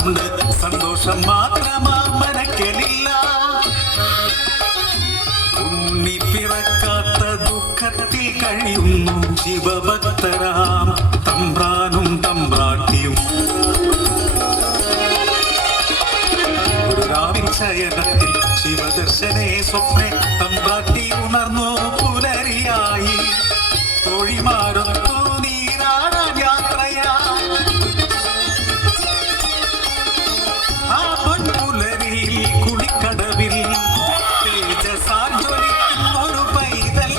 ഉണ്ട് സന്തോഷം മാത്രമാ മനക്കലില്ല. ഉണ്ണി പിറക്കാത്ത ദുഃഖത്തിൽ കഴിയുന്നു ശിവഭക്തരാം തമ്പ്രാനും തമ്പ്രാട്ടിയും. ഒരു രാവിൻ ശയനത്തിൽ ശിവദർശനേ സ്വപ്നെ തമ്പ്രാട്ടി ഉണർന്നു പുലരിയായി. തൊഴിമാരൊത്തു നീരാടാൻ യാത്രയാ. ആ പൊൻപുലരിയിൽ കുളിക്കടവിൽ തേജസാൽ ജ്വലിക്കുന്നൊരു പൈതൽ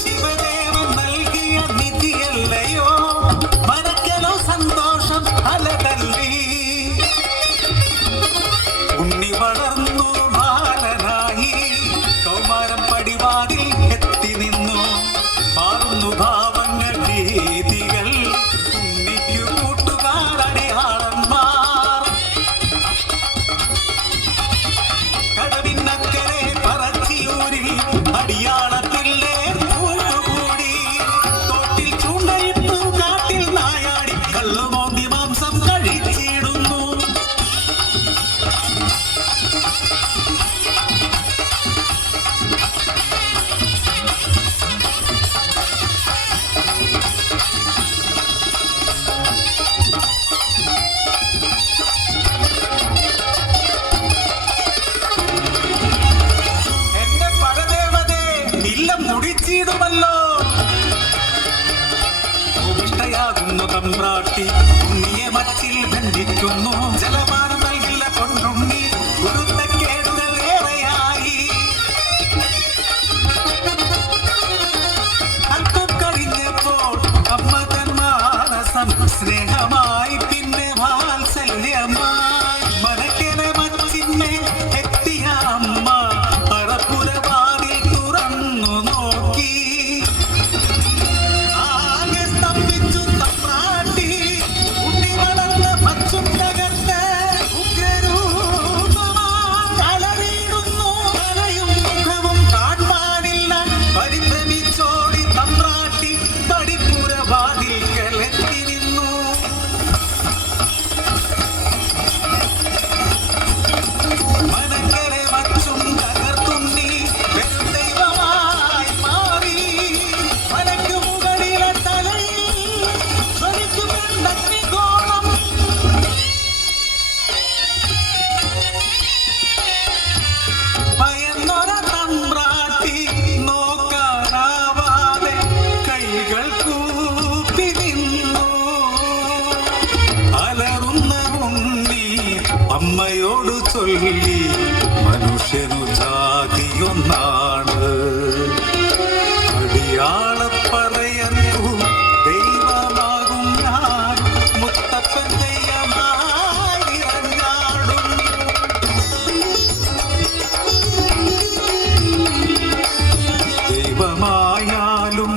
ശിവദേവൻ നൽകിയ നിധിയല്ലയോ. മറക്കലോ സന്തോഷം അലതല്ലി. ഉണ്ണി വളർന്നു ബാലനായി കൗമാരം പടിവാതിൽ എത്തി നിന്നു. മാറുന്നു ഭാവങ്ങൾ രീതികൾ ഉണ്ണിക്കു കൂട്ടുകാരടയാളന്മാർ. കടവിനക്കരെ പറച്ചിയൂരിൽ അടിയാളത്തില്ലേ കൂട്ടുകൂടി. തോട്ടിൽ ചൂണ്ടയിട്ടു കാട്ടിൽ നായാടി കള്ളുമോന്തി മാംസം കഴിച്ചിടുന്നു. എന്റെ പരദേവതേ ഇല്ലം മുടിച്ചിടുമല്ലോ. ഉപഷ്ടയാകുന്നു തമ്പ്രാട്ടി ഉണ്ണിയെ മച്ചിൽ ബന്ധിക്കുന്നു. ജലപാനം നൽകില്ല പൊന്നുണ്ണി ഗുരുത്തക്കേടുകൾ ഏറെയായി. അല്പം കഴിഞ്ഞപ്പോൾ അമ്മ തൻ മാനസം സ്നേഹമായി പിന്നെ വാത്സല്യമായി. മനക്കര മച്ചിന്മേ എത്തിയ അമ്മ പറപ്പുരവാതിൽ തുറന്നു നോക്കി. ആകെ സ്തംഭിച്ചു തമ്പ്രാട്ടി. ഉണ്ണി വളർന്ന മച്ചുണ്ടകത്ത് ഉഗ്രരൂപമായി അലറിയിടുന്നു. തലയും മുഖവും കാണാനില്ല. പരിഭ്രമിച്ചോടി തമ്പ്രാട്ടി പടിപ്പുരവാതിൽക്കൽ എത്തി നിന്നു. മനക്കരെ മച്ചും തകർത്തുണ്ണി വെറും ദൈവമായി മാറി. മലയ്ക്കു മുകളിലെ തലയിൽ ജ്വലിക്കും രണ്ടഗ്നിഗോളം. ഭയന്നൊര തമ്പ്രാട്ടി നോക്കാനാവാതെ കൈകൾ കൂപ്പി നിന്നു. അലറുന്ന ഉണ്ണി അമ്മയോട് ചൊല്ലി മനുഷ്യനു ജാതിയൊന്നാണ്. അടിയാളപ്പറയന്നു ദൈവമാകും ഞാൻ. മുത്തപ്പൻ ദൈവമായി ഇറങ്ങാടും. ദൈവമായാലും